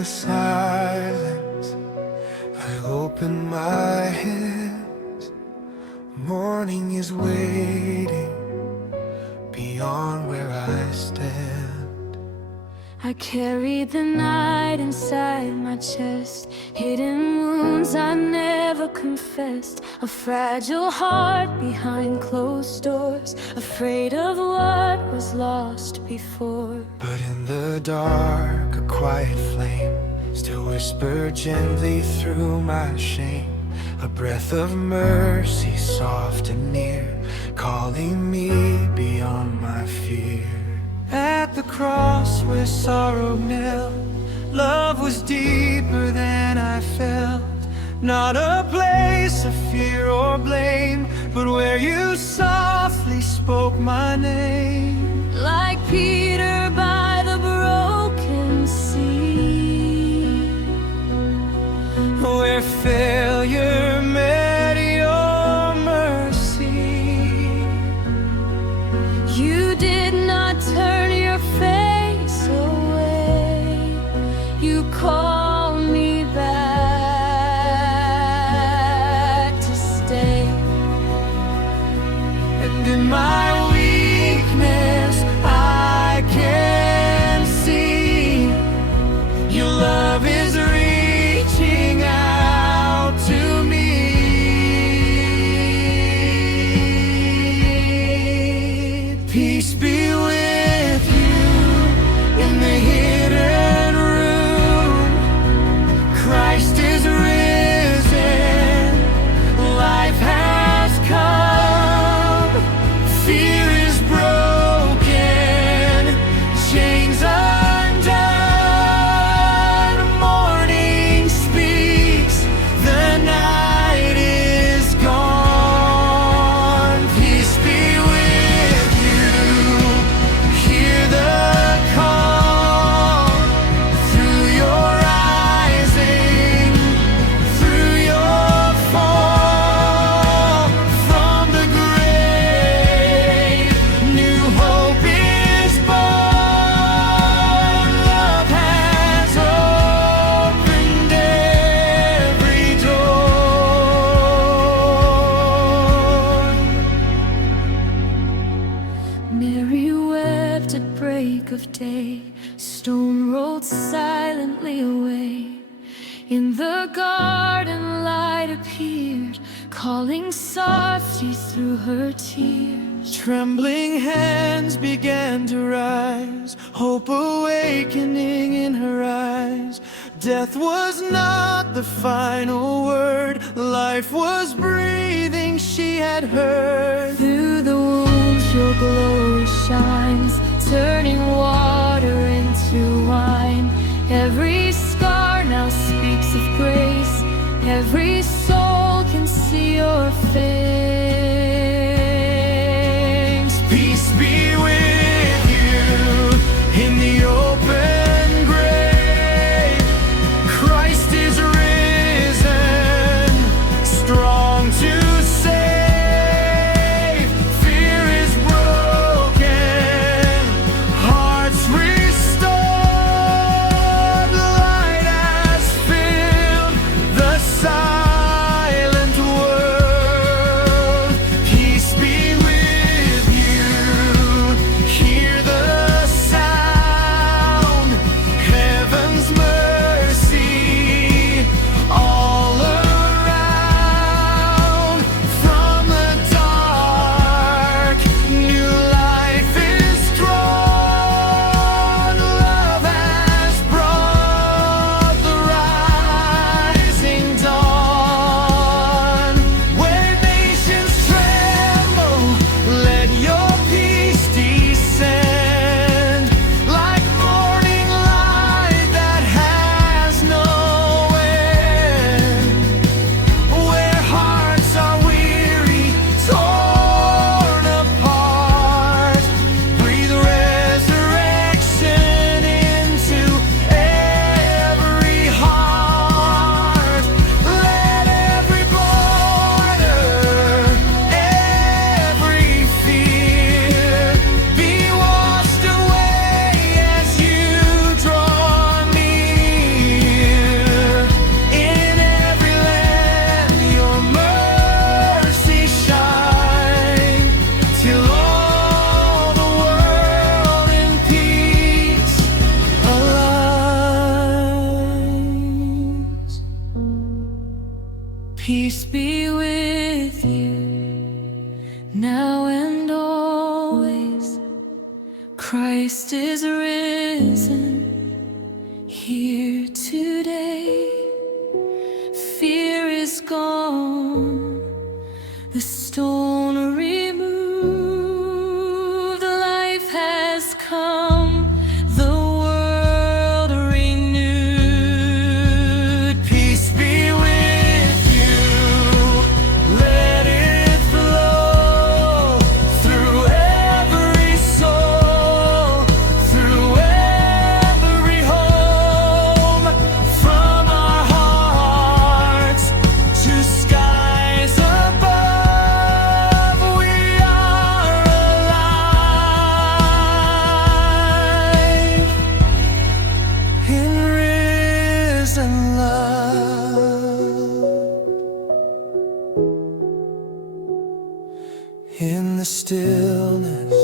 the silence, I open my hands. Morning is waiting beyond where I stand. I carried the night inside my chest, hidden wounds I never confessed, a fragile heart behind closed doors, afraid of what was lost before. But in the dark, a quiet flame still whispered gently through my shame. A breath of mercy, soft and near, calling me beyond my fear. At the cross where sorrow knelt, love was deeper than I felt. Not a place of fear or blame, but where you softly spoke my name. Like Peter by the broken sea, where failure met your mercy. you did not turn your face away. You called me back to stay. And in my weakness I can see your love is reaching out to me. Peace be with you in the hidden room. Christ is risen, life has come. Fear is broken, chains undone. Morning speaks, the night is gone. Peace be with you, hear the call. Through your rising, through your fall, from the grave, new hope is born. Love has opened every door. Mary wept at break of day, stone rolled silently away. In the garden light appeared, calling softly through her tears. Trembling hands began to rise, hope awakening in her eyes. Death was not the final word, life was breathing, she had heard. Through the wounds your glory shines, turning water into wine. Every scar now speaks of grace, every soul can see your face. Peace be with you in the open grave. Christ is risen, strong to save. Fear is broken, hearts restored. Light has filled the silent world. Peace be with you Christ is risen here today. Fear is gone, the stone removed, life has come, the world renewed. Peace be with you, let it flow through every soul, through every home, from our hearts to skies above. We are alive in risen love. In the stillness